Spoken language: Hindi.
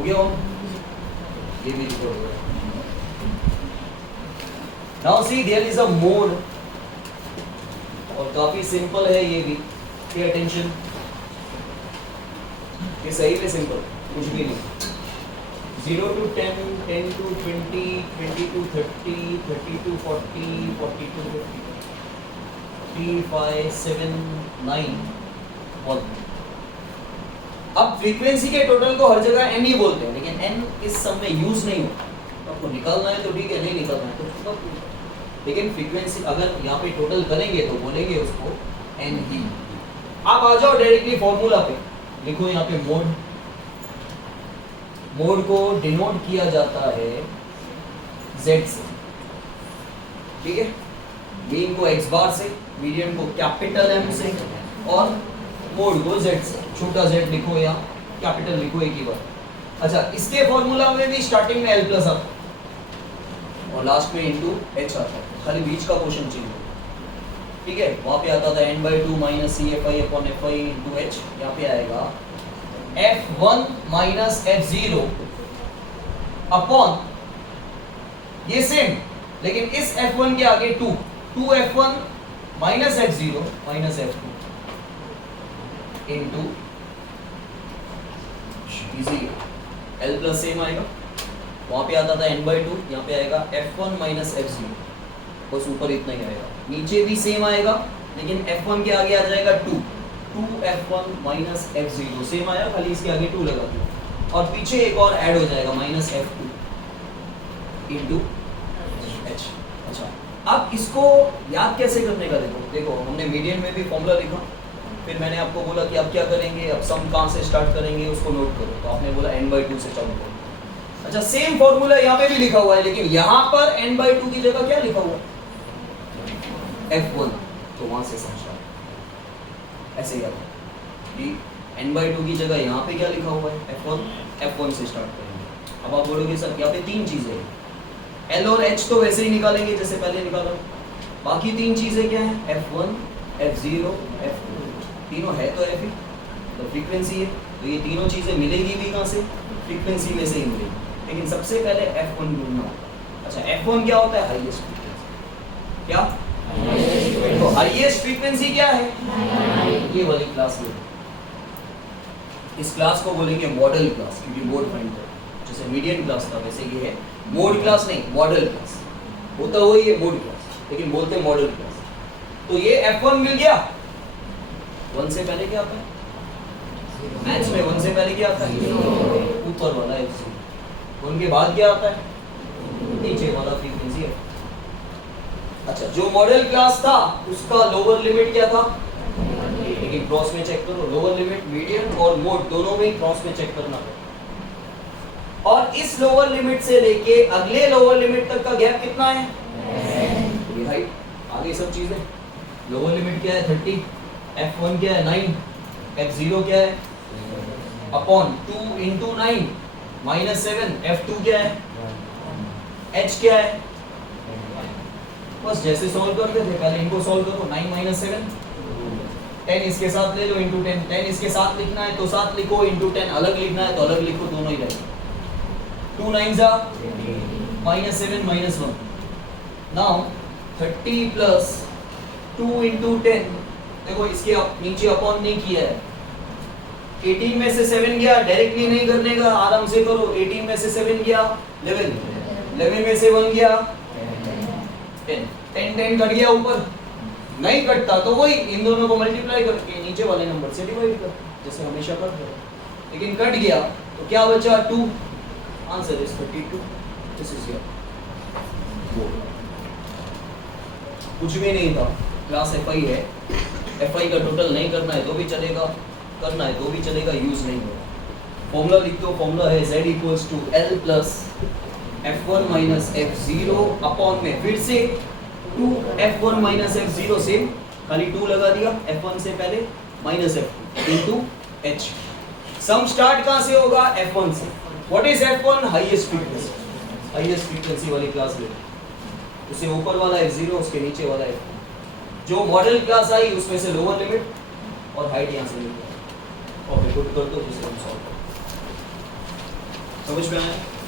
हो गया हो, ये भी रिकॉर्ड हो गया। Now see there is a mode, और काफी सिंपल है ये भी, पे अटेंशन, ये सही में सिंपल, कुछ भी नहीं। 0 to 10, 10 to 20, 20 to 30, 30 to 40, 40 to 50, 3, 5, 7, 9, 1। अब फ्रीक्वेंसी के टोटल को हर जगह n ही बोलते हैं, लेकिन n इस सम में यूज नहीं होता। आपको निकालना है तो ठीक है, नहीं निकालना है तो लेकिन फ्रीक्वेंसी अगर यहाँ पे टोटल करेंगे तो बोलेंगे उसको n ही। आप आ जाओ डायरेक्टली फॉर्मूला पे, लिखो यहाँ पे मोड। मोड को डिनोट किया जाता है z से, ठीक है, मीन को x बार से, मीडियन को कैपिटल M से, और मोड को z से, छोटा z लिखो या कैपिटल लिखो एक ही बार। अच्छा, इसके फॉर्मूला में भी स्टार्टिंग में l प्लस आता है और लास्ट में इनटू h आता है, खाली बीच का क्वेश्चन चाहिए, ठीक है। वहां पे आता था n/2 minus CFI upon FI into h, यहाँ पे आएगा F1 माइनस F0 अपॉन, ये सेम, लेकिन इस F1 के आगे 2 F1 minus F0 minus F2 into, easy, L plus same आएगा, वहां पे आता था n/2, यहाँ पे आएगा F1 माइनस F0, बस ऊपर इतना ही आएगा। नीचे भी सेम आएगा, लेकिन F1 के आगे आ जाएगा 2 F1 माइनस F0, सेम आया, खाली इसके आगे 2 लगा दिया, और पीछे एक और ऐड हो जाएगा माइनस F2 इनटू h। अच्छा, अब इसको याद कैसे करने का, देखो हमने मीडियन में भी फॉर्मूला लिखा, फिर मैंने आपको बोला कि आप क्या करेंगे, अब सम कहाँ से स्टार्ट करेंगे उसको नोट करो, तो आपने बोला n/2 से चालू करो। अच्छा, सेम फॉर्मूला यहाँ पे भी लिखा हुआ है, लेकिन यहाँ पर n/2 की जगह क्या लिखा हुआ है, F1, तो वहां से सम स्टार्ट ऐसे याद कि n/2 की जगह यहाँ पे क्या लिखा हुआ है, F1 से स्टार्ट करेंगे। अब आप बोलोगे सर यहाँ पे 3 चीजें हैं, L और H तो वैसे ही निकालेंगे जैसे पहले निकाला, बाकी 3 चीजें क्या है, F1, F0, F2, तीनों है तो F ही, तो फ्रीक्वेंसी है, तो ये तीनों चीजें मिलेगी भी कहाँ से, फ्रीक्वेंसी में से ही मिलेगी, लेकिन सबसे पहले F1 ढूंढना होगा। अच्छा, F1 क्या होता है, हाईएस्ट फ्रीक्वेंसी, क्या, तो हाईएस्ट फ्रीक्वेंसी क्या है, ये वाली क्लास में, इस क्लास को बोलेंगे मॉडल क्लास, क्योंकि मोड फाइंड कर, जैसे मीडियन क्लास था वैसे ये है मोड क्लास, नहीं मॉडल क्लास, होता वही है मोड क्लास, लेकिन बोलते हैं मॉडल क्लास। तो ये F1 मिल गया, 1 से पहले क्या आता है, मैथ्स में 1 से पहले क्या आता है, ऊपर वाला F0, उनके बाद क्या आता है, नीचे वाला फ्रीक्वेंसी है। अच्छा, जो मॉडल क्लास था उसका लोअर लिमिट क्या था, लेकिन क्रॉस में चेक करो, लोअर लिमिट मीडियन और मोड दोनों में क्रॉस में चेक करना है, और इस लोअर लिमिट से लेके अगले लोअर लिमिट तक का गैप कितना है, ये हाइट, आगे सब चीजें, लोअर लिमिट क्या है 30, F1 क्या है 9, F0 क्या है अपॉन 2 इंटू 9 माइनस 7, F2 क्या है, H क्या है, बस जैसे सॉल्व करते थे पहले इनको सॉल्व करो, 9 माइनस 7, 10 इसके साथ ले लो इंटू 10, 10 इसके साथ लिखना है तो साथ लिखो, इंटू 10 अलग लिखना है तो अलग लिखो, दोनों ही रहेगा, 2 9 जा minus 7 minus 1। Now 30 plus 2 into 10, देखो इसके नीचे अपॉन नहीं किया है, 18 में से 7 गया, डायरेक्टली नहीं करने का, आराम से करो, 18 में से 7 गया 11, 11 में से 1 गया 10, 10 कट गया ऊपर, नहीं कटता तो वही इन दोनों को मल्टीप्लाई करके नीचे वाले नंबर से डिवाइड कर, जैसे हमेशा करते हैं, लेकिन कट गया तो क्या बचा 2, answer is 32, this is your, कुछ भी नहीं था, क्लास FI है, FI का टोटल नहीं करना है तो भी चलेगा, करना है तो भी चलेगा, यूज नहीं होगा। फॉर्मूला लिख दो, फॉर्मूला है Z equals to L plus F1 minus F0 upon में फिर से 2 F1 माइनस F0 से खाली 2 लगा दिया F1 से पहले माइनस F2 इनटू H। सम स्टार्ट कहां से होगा, F1 से। What is F1, highest frequency, highest frequency वाली क्लास ले, उससे ऊपर वाला F0, उसके नीचे वाला F1। जो मॉडल क्लास आई उसमें से लोअर लिमिट और हाइट यहां से लेंगे और गुड कर दो, दूसरे हम सॉल्व समझ में आया?